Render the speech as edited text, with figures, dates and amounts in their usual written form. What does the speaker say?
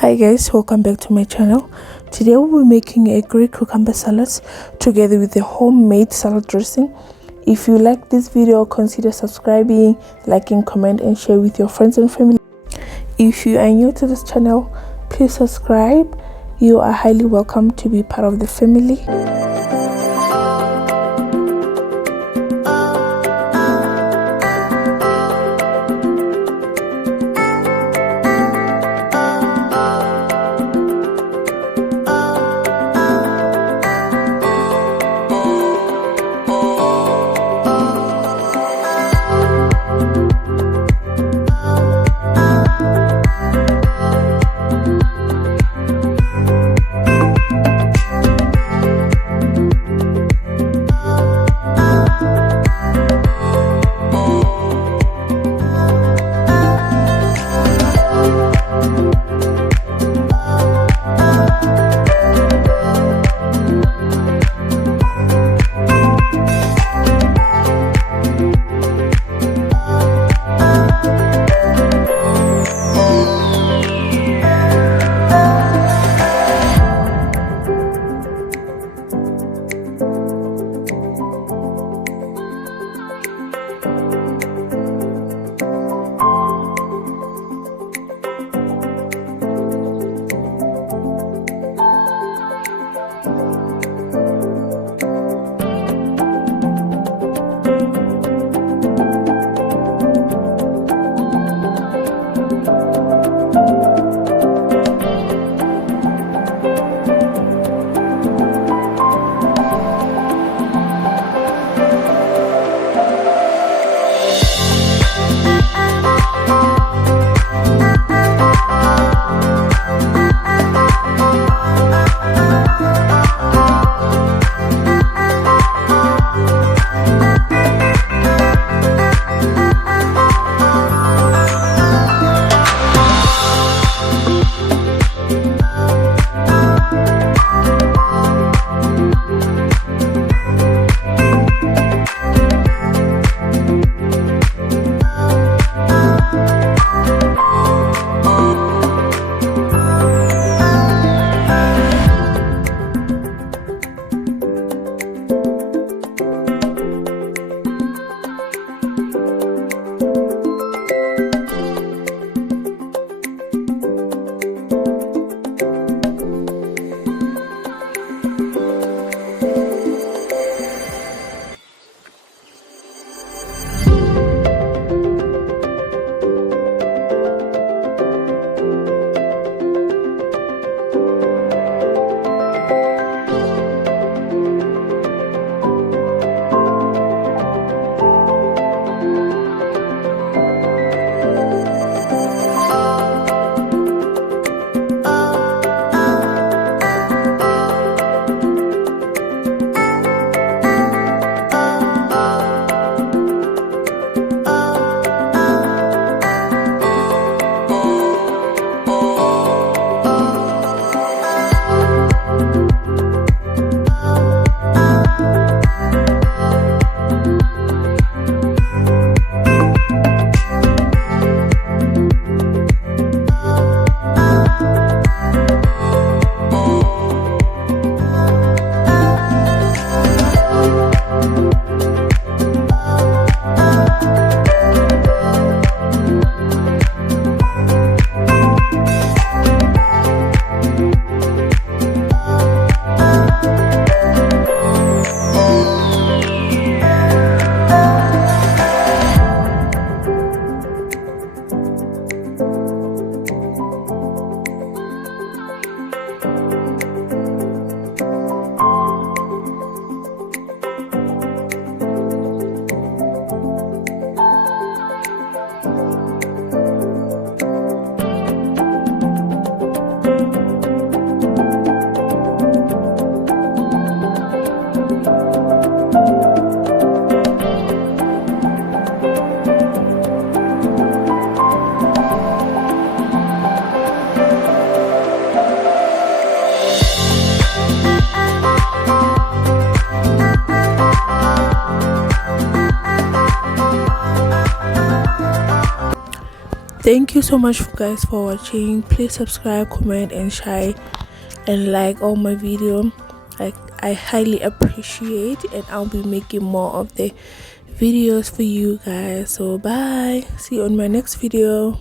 Hi guys, welcome back to my channel. Today we'll be making a Greek cucumber salad together with a homemade salad dressing. If you like this video, consider subscribing, liking, comment and share with your friends and family. If you are new to this channel, please subscribe. You are highly welcome to be part of the family. thank you so much guys for watching. Please subscribe, comment and share and like all my video. I highly appreciate, and I'll be making more of the videos for you guys. So bye, see you on my next video.